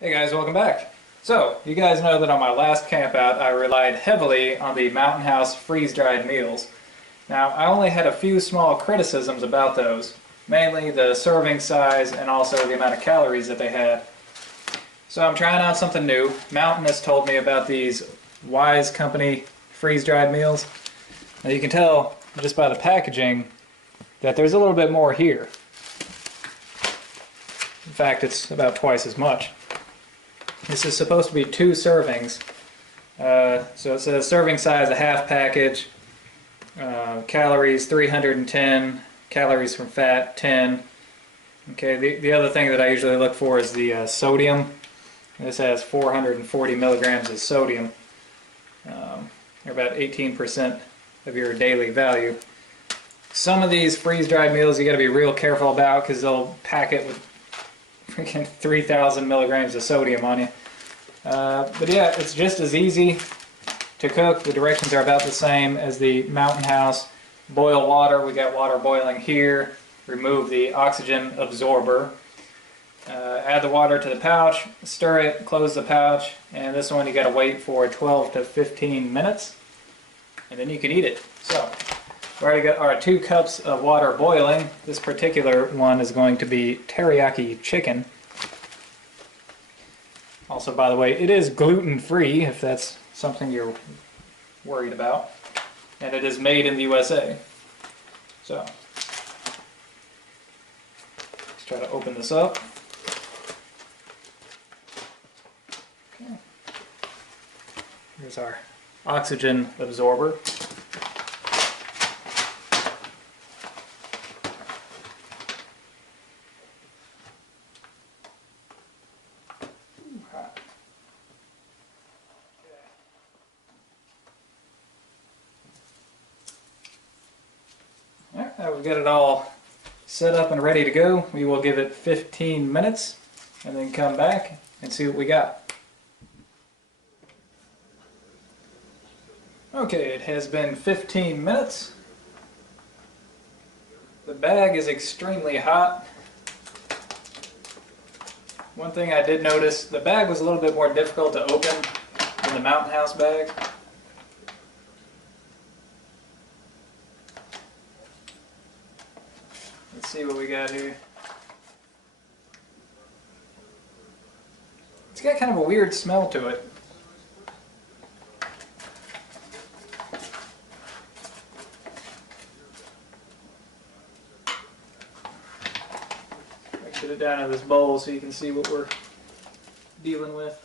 Hey guys, welcome back. So, you guys know that on my last camp out I relied heavily on the Mountain House freeze-dried meals. Now, I only had a few small criticisms about those, mainly the serving size and also the amount of calories that they had. So I'm trying out something new. Mountain has told me about these Wise Company freeze-dried meals. Now you can tell just by the packaging that there's a little bit more here. In fact, it's about twice as much. This is supposed to be 2 servings. So it says serving size a half package, calories 310, calories from fat 10. Okay, the other thing that I usually look for is the sodium. This has 440 milligrams of sodium, or about 18% of your daily value. Some of these freeze-dried meals you got to be real careful about because they'll pack it with freaking 3,000 milligrams of sodium on you. But yeah, it's just as easy to cook. The directions are about the same as the Mountain House. Boil water. We got water boiling here. Remove the oxygen absorber. Add the water to the pouch, stir it, close the pouch, and this one you got to wait for 12 to 15 minutes, and then you can eat it. So, we already got our 2 cups of water boiling. This particular one is going to be teriyaki chicken. Also, by the way, it is gluten-free, if that's something you're worried about, and it is made in the USA. So, let's try to open this up. Here's our oxygen absorber. Alright, now we've got it all set up and ready to go. We will give it 15 minutes and then come back and see what we got. Okay, it has been 15 minutes. The bag is extremely hot. One thing I did notice, the bag was a little bit more difficult to open than the Mountain House bag. Let's see what we got here. It's got kind of a weird smell to it. Get it down in this bowl so you can see what we're dealing with.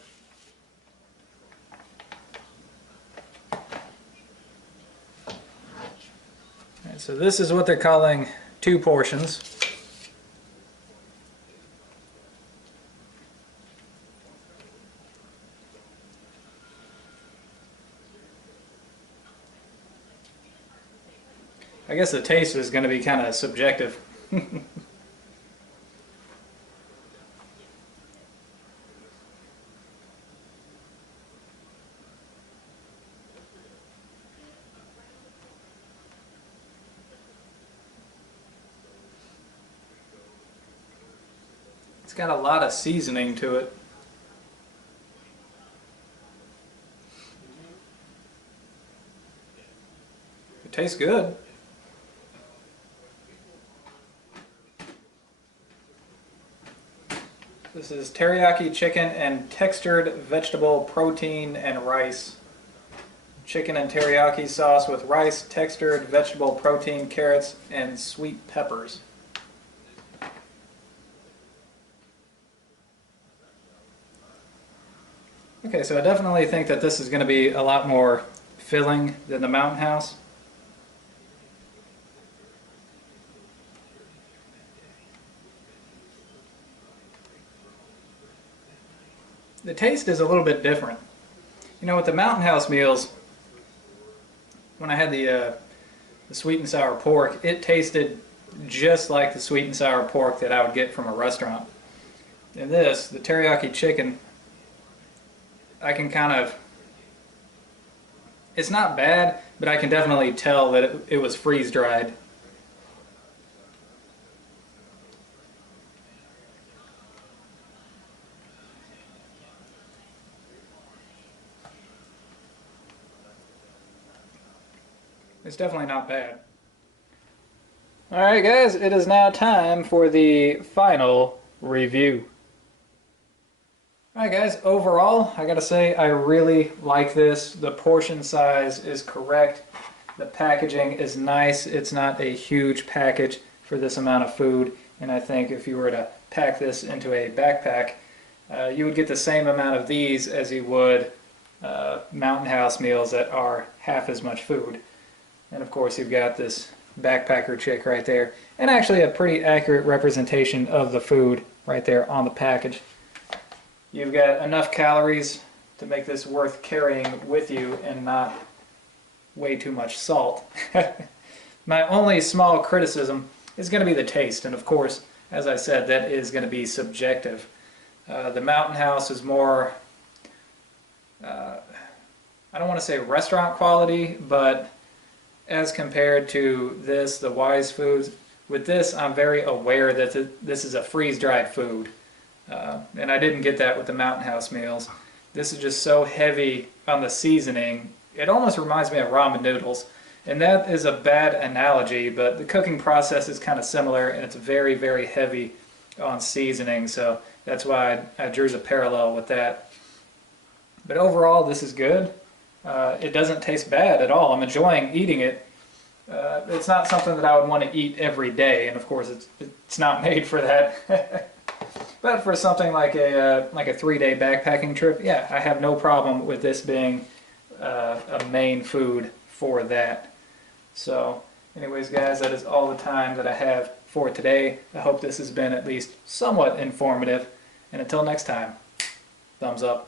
Alright, so this is what they're calling 2 portions. I guess the taste is going to be kind of subjective. It's got a lot of seasoning to it. It tastes good. This is teriyaki chicken and textured vegetable protein and rice. Chicken and teriyaki sauce with rice, textured vegetable protein, carrots, and sweet peppers. Okay, so I definitely think that this is going to be a lot more filling than the Mountain House. The taste is a little bit different. You know, with the Mountain House meals, when I had the sweet and sour pork, it tasted just like the sweet and sour pork that I would get from a restaurant. And this, the teriyaki chicken, I can kind of, it's not bad, but I can definitely tell that it was freeze-dried. It's definitely not bad. Alright guys, it is now time for the final review. Alright guys, overall, I gotta say I really like this. The portion size is correct. The packaging is nice. It's not a huge package for this amount of food. And I think if you were to pack this into a backpack, you would get the same amount of these as you would Mountain House meals that are half as much food. And of course you've got this backpacker chick right there. And actually a pretty accurate representation of the food right there on the package. You've got enough calories to make this worth carrying with you and not way too much salt. My only small criticism is going to be the taste, and of course, as I said, that is going to be subjective. The Mountain House is more, I don't want to say restaurant quality, but as compared to this, the Wise Foods, with this I'm very aware that this is a freeze-dried food. And I didn't get that with the Mountain House meals. This is just so heavy on the seasoning. It almost reminds me of ramen noodles. And that is a bad analogy, but the cooking process is kind of similar, and it's very, very heavy on seasoning. So that's why I drew a parallel with that. But overall, this is good. It doesn't taste bad at all. I'm enjoying eating it. It's not something that I would want to eat every day, and of course it's not made for that. But for something like a 3-day backpacking trip, yeah, I have no problem with this being a main food for that. So anyways guys, that is all the time that I have for today. I hope this has been at least somewhat informative, and until next time, thumbs up.